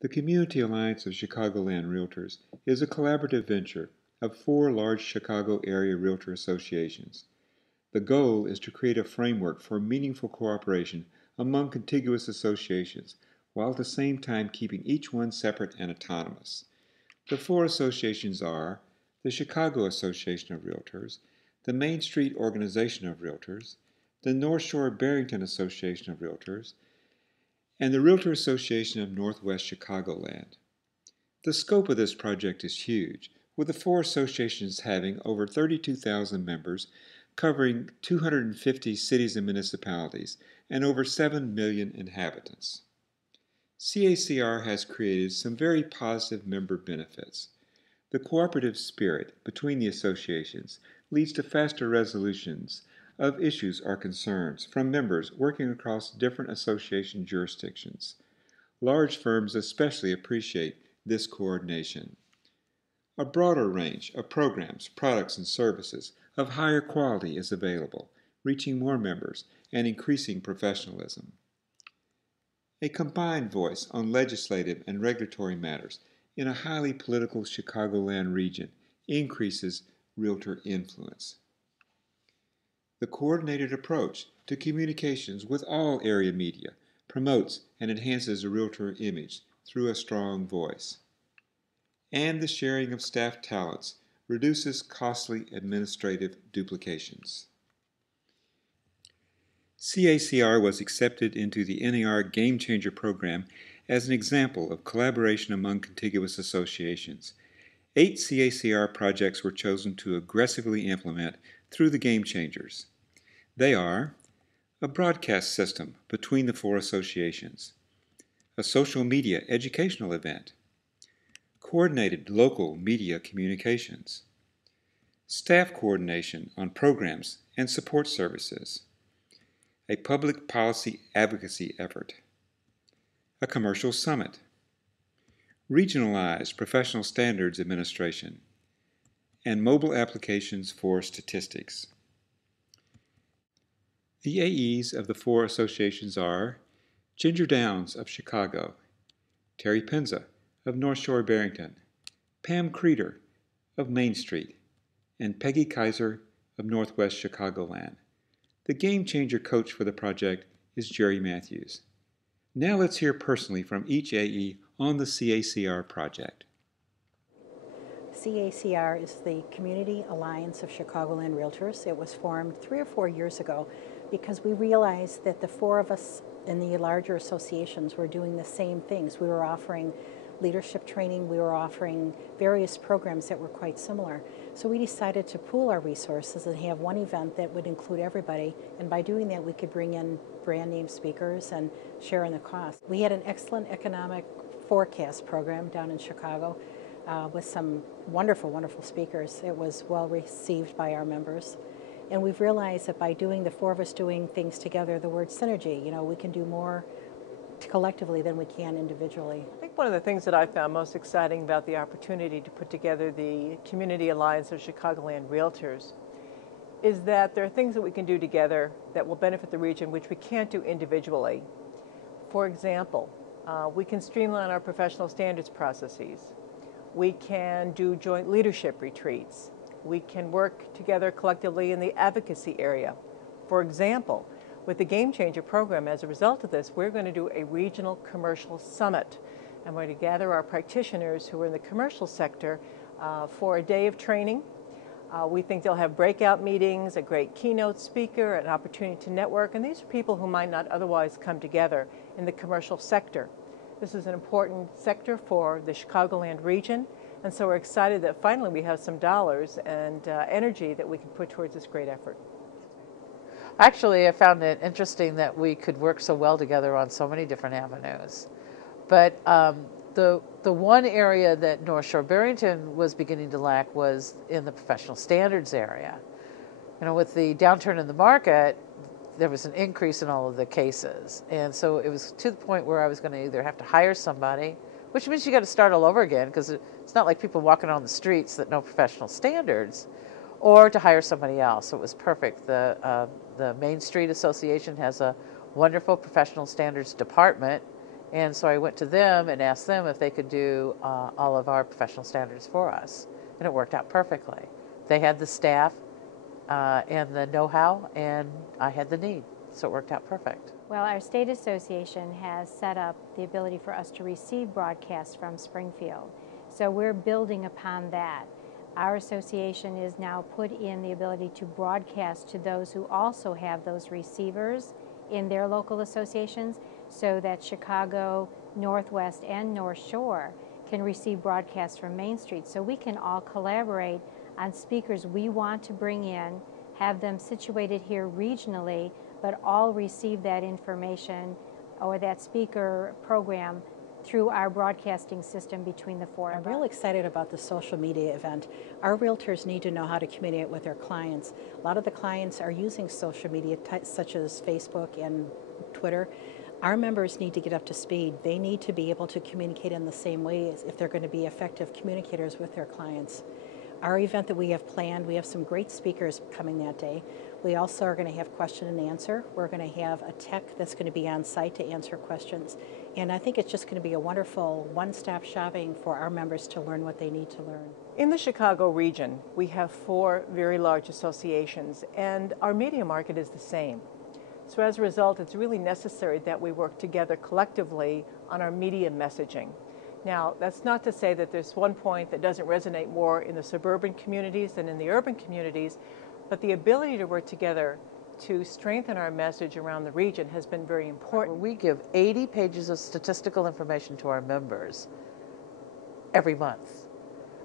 The Community Alliance of Chicagoland REALTORS is a collaborative venture of 4 large Chicago area realtor associations. The goal is to create a framework for meaningful cooperation among contiguous associations, while at the same time keeping each one separate and autonomous. The 4 associations are the Chicago Association of REALTORS, the Mainstreet Organization of REALTORS, the North Shore-Barrington Association of REALTORS, and the Realtor Association of Northwest Chicagoland. The scope of this project is huge, with the 4 associations having over 32,000 members, covering 250 cities and municipalities, and over 7 million inhabitants. C.A.C.R. has created some very positive member benefits. The cooperative spirit between the associations leads to faster resolutions of issues or concerns from members working across different association jurisdictions. Large firms especially appreciate this coordination. A broader range of programs, products, and services of higher quality is available, reaching more members and increasing professionalism. A combined voice on legislative and regulatory matters in a highly political Chicagoland region increases realtor influence. The coordinated approach to communications with all area media promotes and enhances a realtor image through a strong voice. And the sharing of staff talents reduces costly administrative duplications. C.A.C.R. was accepted into the NAR Game Changer program as an example of collaboration among contiguous associations. 8 C.A.C.R. projects were chosen to aggressively implement through the Game Changers. They are a broadcast system between the 4 associations, a social media educational event, coordinated local media communications, staff coordination on programs and support services, a public policy advocacy effort, a commercial summit, regionalized professional standards administration, and mobile applications for statistics. The AEs of the 4 associations are Ginger Downs of Chicago, Terry Penza of North Shore-Barrington, Pam Creeder of Mainstreet, and Peggy Kaiser of Northwest Chicagoland. The Game Changer coach for the project is Jerry Matthews. Now let's hear personally from each AE on the C.A.C.R. project. C.A.C.R. is the Community Alliance of Chicagoland REALTORS. It was formed 3 or 4 years ago because we realized that the 4 of us in the larger associations were doing the same things. We were offering leadership training, we were offering various programs that were quite similar. So we decided to pool our resources and have one event that would include everybody, and by doing that we could bring in brand name speakers and share in the cost. We had an excellent economic forecast program down in Chicago with some wonderful, wonderful speakers. It was well received by our members. And we've realized that by doing the 4 of us doing things together, the word synergy, we can do more collectively than we can individually. I think one of the things that I found most exciting about the opportunity to put together the Community Alliance of Chicagoland REALTORS is that there are things that we can do together that will benefit the region which we can't do individually. For example, we can streamline our professional standards processes. We can do joint leadership retreats. We can work together collectively in the advocacy area. For example, with the Game Changer program, as a result of this, we're going to do a regional commercial summit. And we're going to gather our practitioners who are in the commercial sector for a day of training. We think they'll have breakout meetings, a great keynote speaker, an opportunity to network. And these are people who might not otherwise come together in the commercial sector. This is an important sector for the Chicagoland region. And so we're excited that finally we have some dollars and energy that we can put towards this great effort. Actually, I found it interesting that we could work so well together on so many different avenues. But the one area that North Shore-Barrington was beginning to lack was in the professional standards area. With the downturn in the market, there was an increase in all of the cases. And so it was to the point where I was going to either have to hire somebody, which means you got to start all over again, because it's not like people walking on the streets that know professional standards, or to hire somebody else. So it was perfect. The Mainstreet Association has a wonderful professional standards department, And so I went to them and asked them if they could do all of our professional standards for us. And it worked out perfectly. They had the staff and the know-how, and I had the need. So it worked out perfect. Well, our state association has set up the ability for us to receive broadcasts from Springfield. So we're building upon that. Our association is now put in the ability to broadcast to those who also have those receivers in their local associations, so that Chicago, Northwest, and North Shore can receive broadcasts from Mainstreet. So we can all collaborate on speakers we want to bring in, have them situated here regionally, but all receive that information or that speaker program through our broadcasting system between the four of us. I'm real excited about the social media event. Our realtors need to know how to communicate with their clients. A lot of the clients are using social media such as Facebook and Twitter. Our members need to get up to speed. They need to be able to communicate in the same way if they're going to be effective communicators with their clients. Our event that we have planned, we have some great speakers coming that day. We also are going to have question and answer. We're going to have a tech that's going to be on site to answer questions. And I think it's just going to be a wonderful one-stop shopping for our members to learn what they need to learn. In the Chicago region, we have 4 very large associations, and our media market is the same. So as a result, it's really necessary that we work together collectively on our media messaging. Now, that's not to say that there's one point that doesn't resonate more in the suburban communities than in the urban communities, but the ability to work together to strengthen our message around the region has been very important. We give 80 pages of statistical information to our members every month.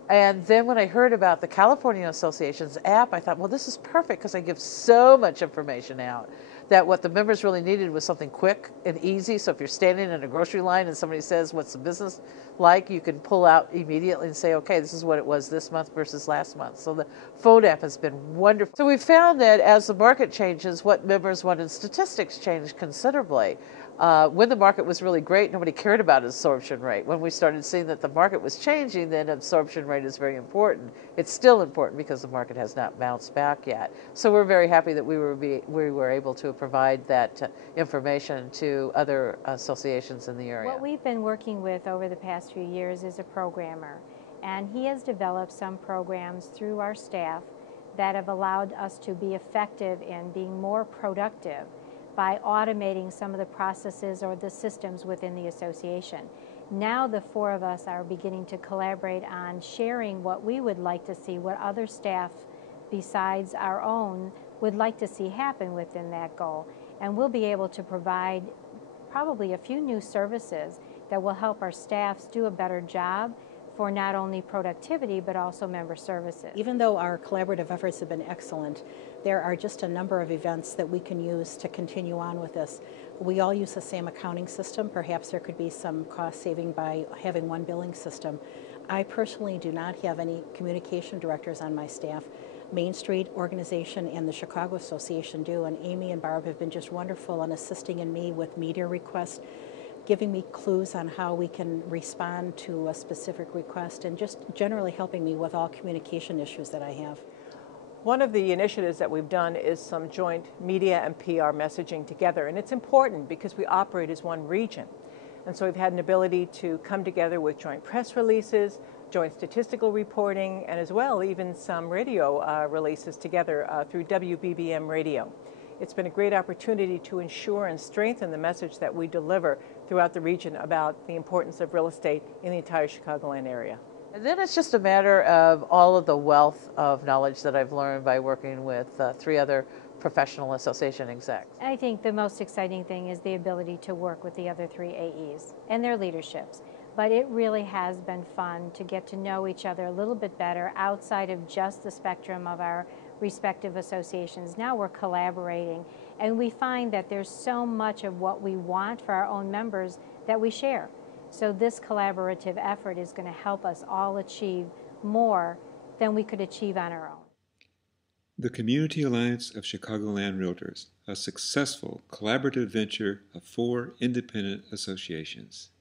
And then when I heard about the California Association's app, I thought, well, this is perfect because I give so much information out that what the members really needed was something quick and easy. So if you're standing in a grocery line and somebody says, what's the business like, you can pull out immediately and say, okay, this is what it was this month versus last month. So the phone app has been wonderful. So we found that as the market changes, what members wanted statistics changed considerably. When the market was really great, nobody cared about absorption rate. When we started seeing that the market was changing, then absorption rate is very important. It's still important because the market has not bounced back yet. So we're very happy that we were able to provide that information to other associations in the area. What we've been working with over the past few years is a programmer, and he has developed some programs through our staff that have allowed us to be effective in being more productive by automating some of the processes or the systems within the association. Now the 4 of us are beginning to collaborate on sharing what we would like to see, what other staff besides our own would like to see happen within that goal. And we'll be able to provide probably a few new services that will help our staffs do a better job for not only productivity, but also member services. Even though our collaborative efforts have been excellent, there are just a number of events that we can use to continue on with this. We all use the same accounting system. Perhaps there could be some cost saving by having one billing system. I personally do not have any communication directors on my staff. Mainstreet Organization and the Chicago Association do, and Amy and Barb have been just wonderful in assisting in me with media requests, giving me clues on how we can respond to a specific request, and just generally helping me with all communication issues that I have. One of the initiatives that we've done is some joint media and PR messaging together, and it's important because we operate as one region. And so we've had an ability to come together with joint press releases, joint statistical reporting, and as well even some radio releases together through WBBM radio. It's been a great opportunity to ensure and strengthen the message that we deliver throughout the region about the importance of real estate in the entire Chicagoland area. And then it's just a matter of all of the wealth of knowledge that I've learned by working with 3 other professional association execs. I think the most exciting thing is the ability to work with the other 3 AEs and their leaderships. But it really has been fun to get to know each other a little bit better outside of just the spectrum of our respective associations. Now we're collaborating, and we find that there's so much of what we want for our own members that we share. So this collaborative effort is going to help us all achieve more than we could achieve on our own. The Community Alliance of Chicagoland REALTORS, a successful collaborative venture of 4 independent associations.